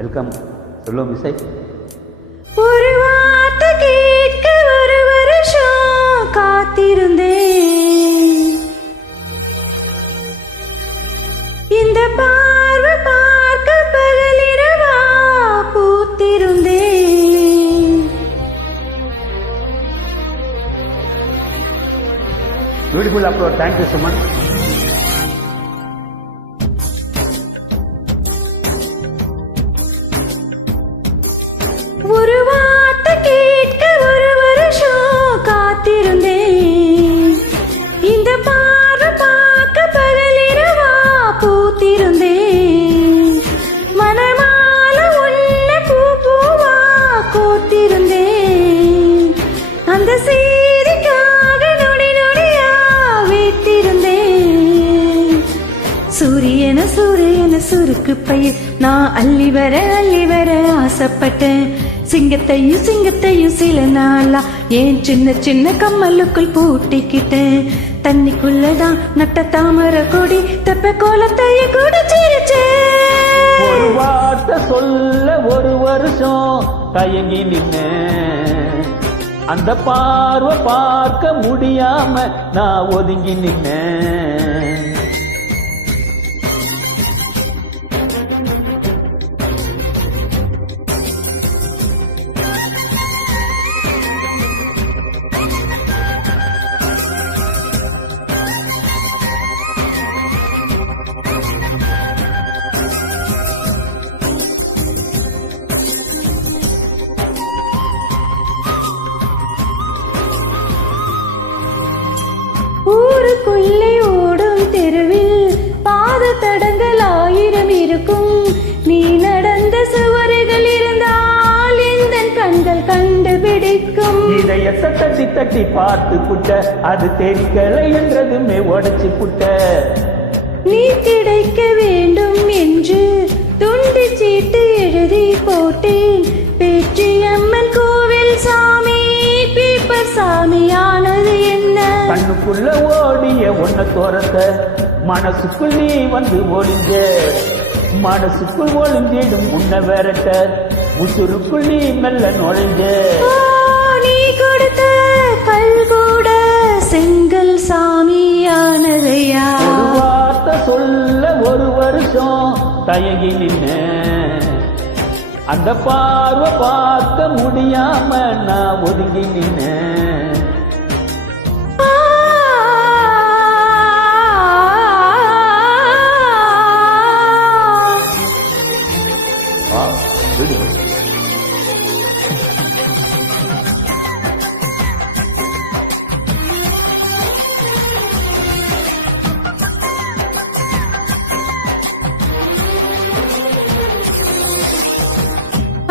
Welcome. சொல்லுவோம் இசை. ஒரு வார்த்தை கேட்க ஒரு வருஷம் காத்திருந்தேன். இந்த பார்வை பார்க்க பகலிரவா பூத்திருந்தேன். Beautiful upload. Thank you so much. ஒரு வார்த்தை கேட்க ஒரு வருஷம் காத்திருந்தேன். இந்த பார்வை பார்க்க பகலிரவா பூத்திருந்தேன். மனமால உன்னை பூ பூவா கோத்திருந்தேன். அந்த செய்திக்காக நொடி நொடியா வைத்திருந்தேன். சூரியன சூரியன சுருக்கு பயிர் நான் அள்ளி வர ஆசைப்பட்டேன். சிங்கத்தையும் சிங்கத்தையும் சில நாளா ஏன் சின்ன சின்ன கம்மலுக்குள் பூட்டிக்கிட்டேன். தண்ணிக்குள்ளதான் நட்ட தாமரை கொடி தெப்ப கோலத்தைய கூட சிரிச்சேன். ஒரு வார்த்தை சொல்ல ஒரு வருஷம் தயங்கி நின்ன. அந்த பார்வை பார்க்க முடியாம நான் ஒதுங்கி நின்ன. ஊருக்குள்ளே ஓடும் தெருவில் பாத தடங்கள் 1000 இருக்கும். நீ நடந்த சுவர்கள் இருந்தால் இந்த கண்கள் கண்டுபிடிக்கும். இதயத்தை தட்டி தட்டி பார்த்து புட்ட, அது தெரிக்கலை என்றதுமே உடைச்சு புட்ட. நீ கிடைக்க வேண்டும் என்று துண்டி சீட்டு எழுதி போட்டேன். பேச்சியம்மன் கோவில் சாமி பீப்பர் சாமியானது என்ன? கண்ணுக்குள்ள ஓடிய ஒன்ன தோரத்த மனசுக்குள் நீ வந்து ஒளிஞ்ச. மனசுக்குள் ஒளிஞ்சிடும் உன்ன விரட்ட உசுருக்குள் நீ மெல்ல நுழைஞ்ச. நீ கொடுத்த கல் கூட செங்கல் சாமியானதையா? ஒரு வார்த்தை சொல்ல ஒரு வருஷம் தயங்கி நின்ன. அந்த பார்வை பார்க்க முடியாம நான் ஒதுங்கி நின்ன.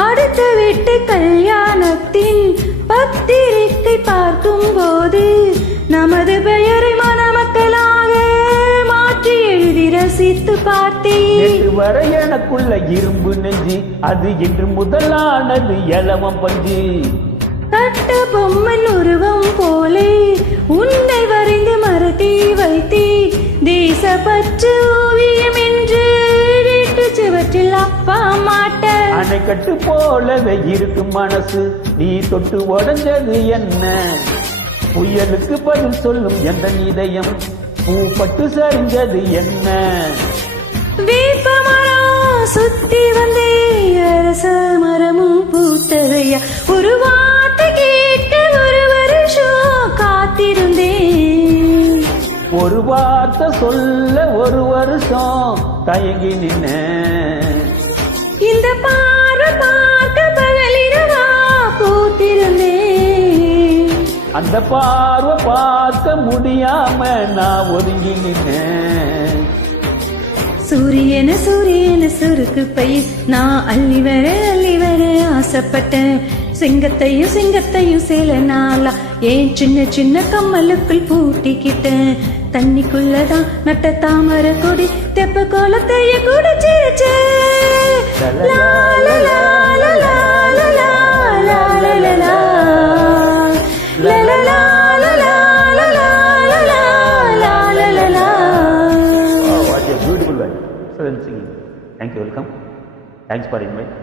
அடுத்த வீட்டு கல்யாணத்தின் பத்திரிகை பார்க்கும் போது நமது பெயரை மணமக்களாக மாற்றி எழுதி ரசித்து பார்த்தேன். வரை எனக்குள்ள இரும்பு நெஞ்சு அது இன்று முதலானது எலவம் பஞ்சு. கட்ட பொம்மன் உருவம் போலே உன்னை வரைந்து மரத்தி வைத்தே. தேசப்பற்று ஓவியம் என்று வீட்டு சுவற்றில் அப்பா மாட்ட. அணைக்கட்டு போலவே இருக்கும் மனசு, நீ தொட்டு உடஞ்சது என்ன? புயலுக்கு பதில் சொல்லும் எந்த இதயம் பூப்பட்டு சரிஞ்சது என்ன? வேப்ப மரம் சுத்தி வந்தே அரச மரமும் பூத்ததையா? ஒரு வார்த்தை கேட்க ஒரு வருஷம் காத்திருந்தேன். ஒரு வார்த்தை சொல்ல ஒரு வருஷம் தயங்கி நின்ன. இந்த பார்வை பார்க்க பகலிரவா பூத்திருந்தேன். அந்த பார்வை பார்க்க முடியாம நான் ஒதுங்கி நின்ன. சூரியன சூரியன சுருக்கு பயிர் நான் அள்ளி வர ஆசைப்பட்டேன். சிங்கத்தையும் சிங்கத்தையும் சில நாளா ஏன் சின்ன சின்ன கம்மலுக்குள் பூட்டிக்கிட்டேன். தண்ணிக்குள்ளதான் நட்ட தாமரை கொடி தெப்ப கோலத்தைய கூட சிரிச்சேன். லா லா லா லா லா லா லா லா லா லா லா லா லா லா லா லா லா லா லா. What a beautiful way. Excellent singing. Thank you. Welcome. Thanks for invite.